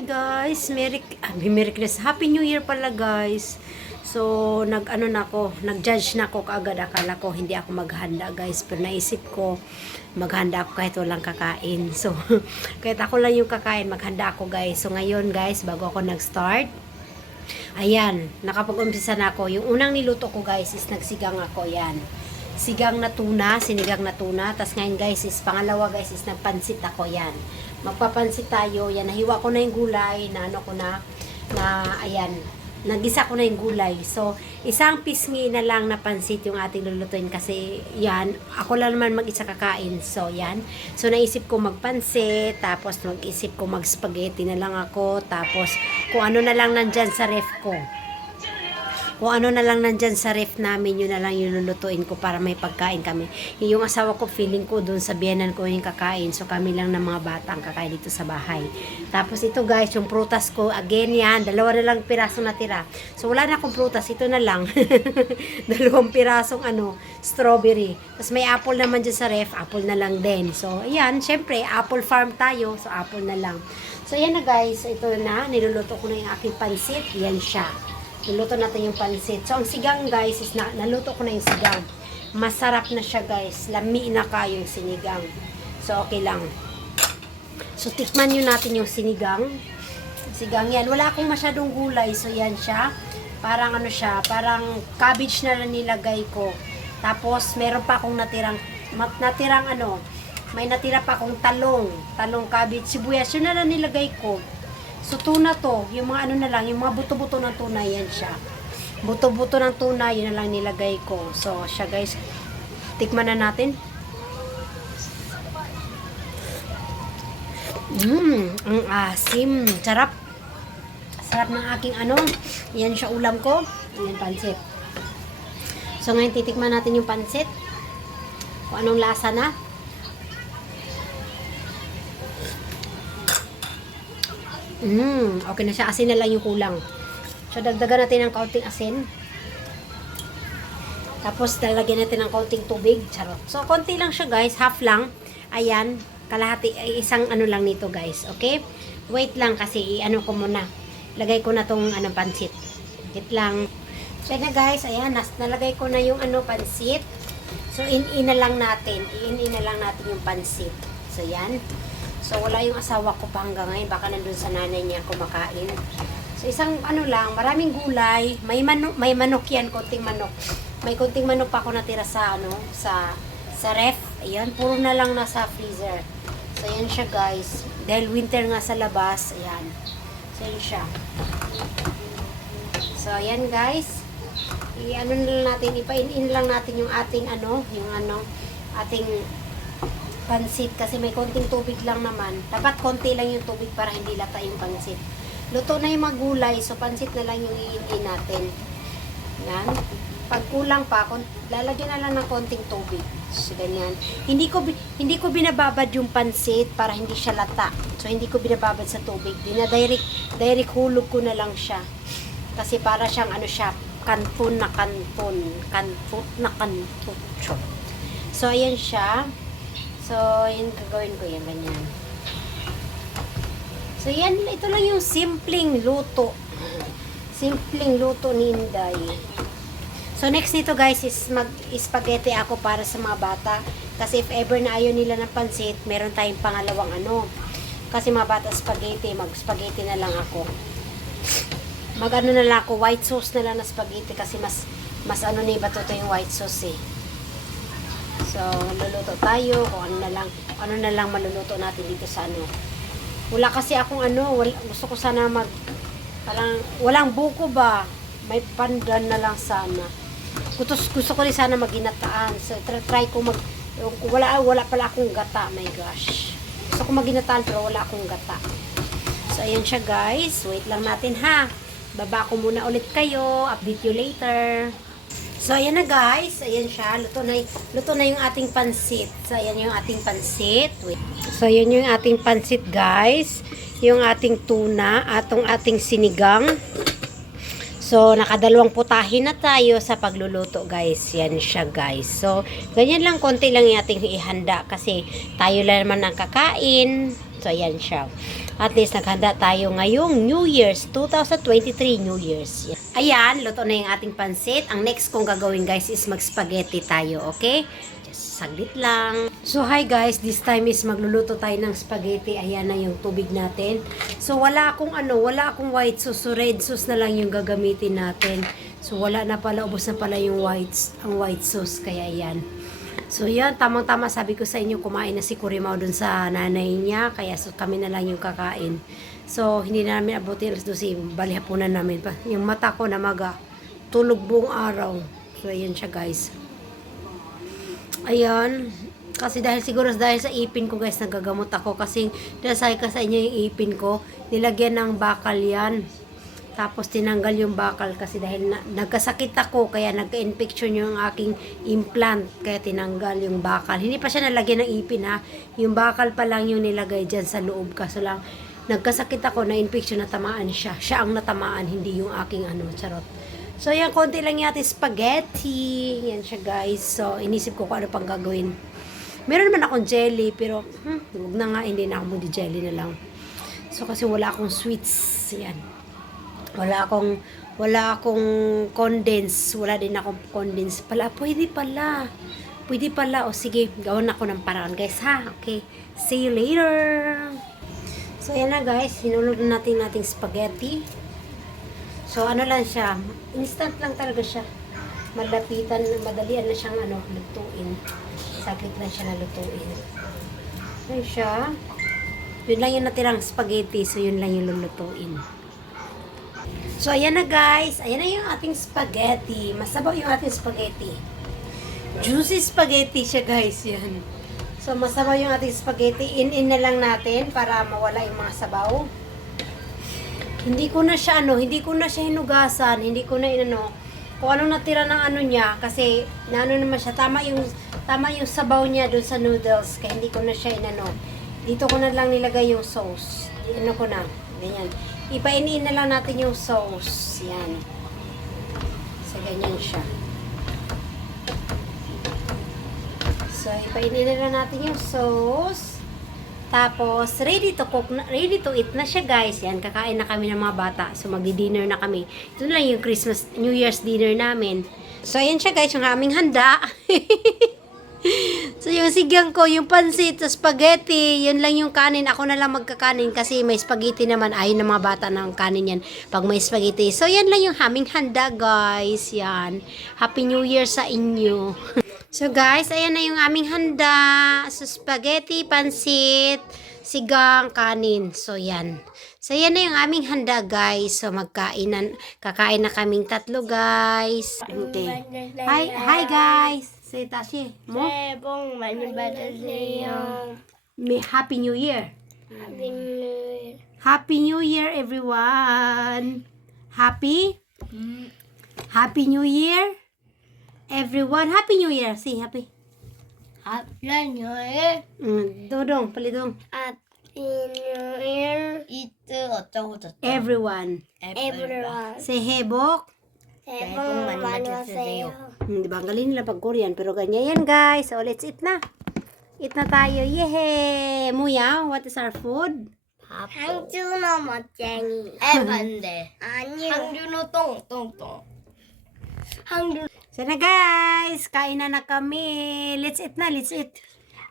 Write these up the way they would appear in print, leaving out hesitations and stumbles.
Hi guys, Merry Christmas. Happy New Year pala guys. So, nag-judge na ako kaagad. Akala ko hindi ako maghanda guys. Pero naisip ko, maghanda ako kahit walang kakain. So, kahit ako lang yung kakain, maghanda ako guys. So, ngayon guys, bago ako nag-start, ayan, nakapag-umpisa na ako. Yung unang niluto ko guys is nagsigang ako, yan. Sinigang na tuna. Tapos ngayon guys is pangalawa guys is nagpansit ako, yan. Magpapansit tayo, yan. Nahiwa ko na yung gulay, ayan, nagisa ko na yung gulay. So, isang pisngi na lang na pansit yung ating lulutuin kasi yan, ako lang naman mag-isa kakain. So, yan. So, naisip ko magpansit, tapos mag-isip ko mag-spaghetti na lang ako, tapos kung ano na lang nandyan sa ref ko. Kung ano na lang nandyan sa ref namin, yun na lang yung lulutuin ko para may pagkain kami. Yung asawa ko, feeling ko doon sa biyanan ko yung kakain. So kami lang ng mga bata ang kakain dito sa bahay. Tapos ito guys, yung prutas ko, again yan, dalawa na lang piraso natira. So wala na akong prutas, ito na lang. Dalawang pirasong strawberry. Tapos may apple naman dyan sa ref, apple na lang din. So ayan, syempre, apple farm tayo, so apple na lang. So ayan na guys, ito na, niluluto ko na yung aking pansit, yan siya. Niluto natin yung pansit. So, ang sigang guys is naluto ko na yung sigang. Masarap na siya guys. Lami na yung sinigang. So, okay lang. So, tikman nyo natin yung sinigang. Sigang yan. Wala akong masyadong gulay. So, yan siya. Parang parang cabbage na lang nilagay ko. Tapos, meron pa akong may natira pa akong talong cabbage, sibuyas. Yun na lang nilagay ko. So, tuna to, yung mga yung mga buto-buto ng tuna, yan siya. Buto-buto ng tuna, yun na lang nilagay ko. So, siya guys, tikman na natin. Ang asim. Sarap. Sarap ng aking yan siya ulam ko. Yan, pansit. So, ngayon titikman natin yung pansit. Kung anong lasa na. Okay na siya. Asin na lang yung kulang. So, dagdagan natin ng kaunting asin. Tapos, lalagyan natin ng kaunting tubig. Charot. So, konti lang siya, guys. Half lang. Ayan. Kalahati. Isang lang nito, guys. Okay? Wait lang kasi ko muna. Lagay ko na tong pansit. Wait lang. So, na guys. Ayan. Nalagay ko na yung pansit. So, in-ina lang natin. In-ina lang natin yung pansit. So, yan. So, wala yung asawa ko pa hanggang ngayon. Baka nandun sa nanay niya kumakain. So, isang lang, maraming gulay. May manok yan, konting manok. May konting manok pa ako natira sa ref. Ayan, puro na lang nasa freezer. So, ayan siya guys. Dahil winter nga sa labas, ayan. So, ayan siya. So, ayan guys. Ipain-in lang natin yung ating ating pansit kasi may konting tubig lang naman. Dapat konti lang yung tubig para hindi lata yung pansit. Luto na yung mga gulay, so pansit na lang yung i-in natin. Yan. Pag kulang pa, lalagyan na lang ng konting tubig. So, ganyan. Hindi ko binababad yung pansit para hindi siya lata. So, hindi ko binababad sa tubig. Direct hulog ko na lang siya. Kasi para siyang kanton na kanton. So, ayan siya. So, yun gagawin ko yan, ganyan. So, yan, ito lang yung simpleng luto. Simpleng luto ni Inday. So, next nito guys is mag-spaghetti ako para sa mga bata. Kasi if ever na ayaw nila ng pansit, meron tayong pangalawang Kasi mga bata spaghetti, mag-spaghetti na lang ako. Na lang ako, white sauce na lang na spaghetti kasi mas ni batuto yung white sauce eh. So, luluto tayo kung ano na lang maluluto natin dito sa Wala kasi akong gusto ko sana walang buko ba? May pandan na lang sana. Gusto ko rin sana maginataan. So, try ko wala pala akong gata. My gosh. Gusto ko maginataan pero wala akong gata. So, ayan siya guys. Wait lang natin ha. Baba ko muna ulit kayo. Update you later. So, ayan na guys. Ayan siya. Luto na yung ating pansit. So, ayan yung ating pansit. Wait. So, ayan yung ating pansit guys. Yung ating tuna. Ating sinigang. So, nakadalawang putahin na tayo sa pagluluto guys. Yan siya guys. So, ganyan lang. Konti lang yung ating ihanda. Kasi tayo lang naman ang kakain. So, ayan siya. At least naghanda tayo ngayong New Year's, 2023 New Year's. Ayan, luto na yung ating pansit. Ang next kong gagawin guys is mag-spaghetti tayo, okay? Just saglit lang. So hi guys, this time is magluluto tayo ng spaghetti. Ayan na yung tubig natin. So wala akong white sauce. So red sauce na lang yung gagamitin natin. So wala na pala, ubos na pala yung white sauce. Kaya ayan. So yan, tamang-tama sabi ko sa inyo, kumain na si Kurimao dun sa nanay niya, kaya so kami na lang yung kakain. So hindi na namin abutin alas 12, bali hapunan namin pa. Yung mata ko na tulog buong araw. So ayan siya guys. Ayan, kasi siguro dahil sa ipin ko guys, nagagamot ako kasi dahil sa inyo yung ipin ko, nilagyan ng bakal yan. Tapos tinanggal yung bakal kasi dahil nagkasakit ako kaya nagka-infection yung aking implant kaya tinanggal yung bakal. Hindi pa siya nalagyan ng ipin ha. Yung bakal pa lang yung nilagay dyan sa loob. Kaso lang nagkasakit ako na infection, natamaan siya. Siya ang natamaan, hindi yung aking charot. So yan, konti lang yung ating spaghetti. Yan siya guys. So inisip ko kung ano pang gagawin. Meron naman akong jelly pero huwag na nga, hindi na ako jelly na lang. So kasi wala akong sweets. Yan. Wala akong condense. Wala din akong condense pala. Pwede pala. O sige, gawin ako ng paraan guys ha. Okay. See you later. So yan na guys. Hinulog na nating spaghetti. So ano lang siya. Instant lang talaga siya. Malapitan. Madalian na siyang lutuin. Saglit lang siya na lutuin. Yan siya. Yun lang yung natirang spaghetti. So yun lang yung lulutuin. So, ayan na guys. Ayan na yung ating spaghetti. Masabaw yung ating spaghetti. Juicy spaghetti siya guys. Yan. So, masabaw yung ating spaghetti. In na lang natin para mawala yung mga sabaw. Hindi ko na siya hinugasan. Hindi ko na kung anong natira ng niya. Kasi, naman siya. Tama yung sabaw niya dun sa noodles. Kaya hindi ko na siya Dito ko na lang nilagay yung sauce. Ko na. Ganyan. Ipainiin na lang natin yung sauce. Yan. So, ganyan siya. So, ipainiin na lang natin yung sauce. Tapos, ready to cook, ready to eat na siya guys. Yan, kakain na kami ng mga bata. So, magdi-dinner na kami. Ito na lang yung New Year's dinner namin. So, ayan siya guys, yung aming handa. So, yung sigang ko, yung pansit, spaghetti, yun lang yung kanin. Ako na lang magkakanin kasi may spaghetti naman. Ayaw ng mga bata ng kanin yan pag may spaghetti. So, yan lang yung aming handa, guys. Yan. Happy New Year sa inyo. So, guys, ayan na yung aming handa. So, spaghetti, pansit, sigang, kanin. So, yan. So, yan na yung aming handa, guys. So, kakain na kaming tatlo, guys. Okay. Hi, guys. Say Tashi mo. Happy New Year. Happy New Year, everyone. Happy New Year, everyone. Happy New Year. Say happy. Happy New Year. Dodong, palidong. Happy New Year. Itu 어쩌고저쩌고. Everyone. Everyone. Say hebok. 새해 복 많이 받으세요. Di ba, ang galing nila pag Korean. Pero ganyan yan, guys. So, let's eat na. Eat na tayo. Yehey! Muya, what is our food? 항준호 멋쟁이. 반대. 아니요. 항준호 똥똥똥. 항준호. So na, guys. Kain na kami. Let's eat na. Let's eat.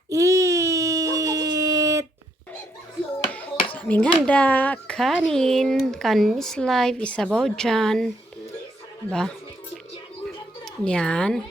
Eat! Sa aming handa, kanin. Kanin is life. Isabaw dyan. Diba? Yan.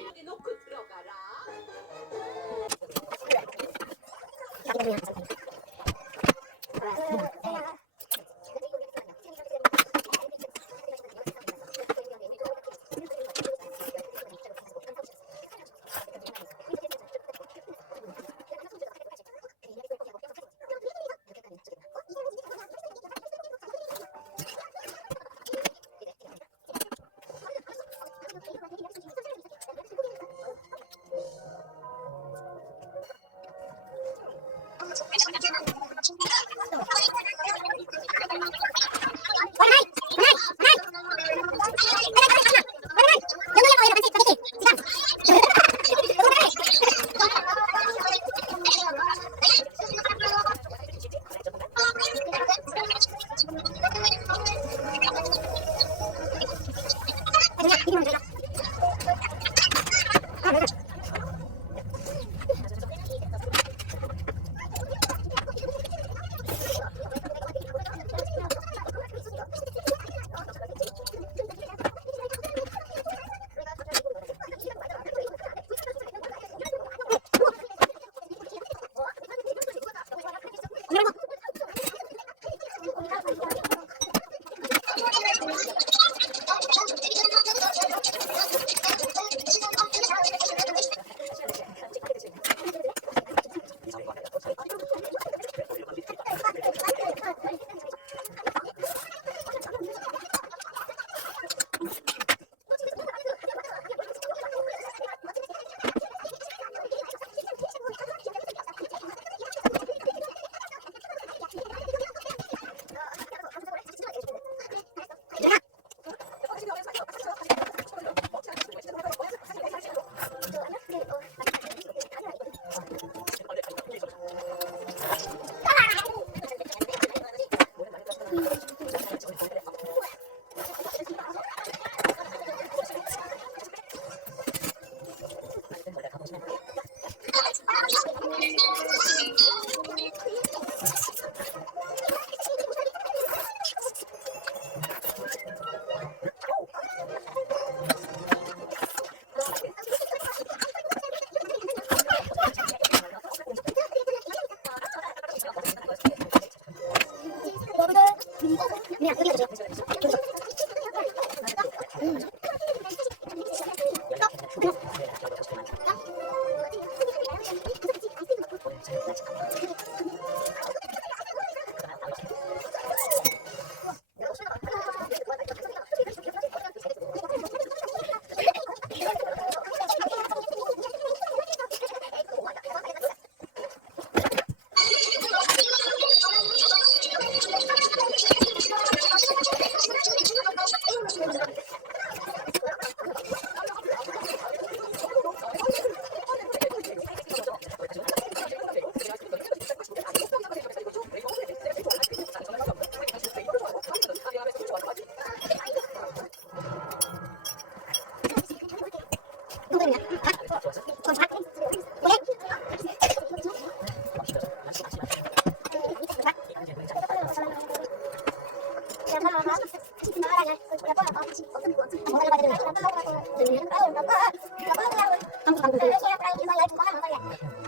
Kamu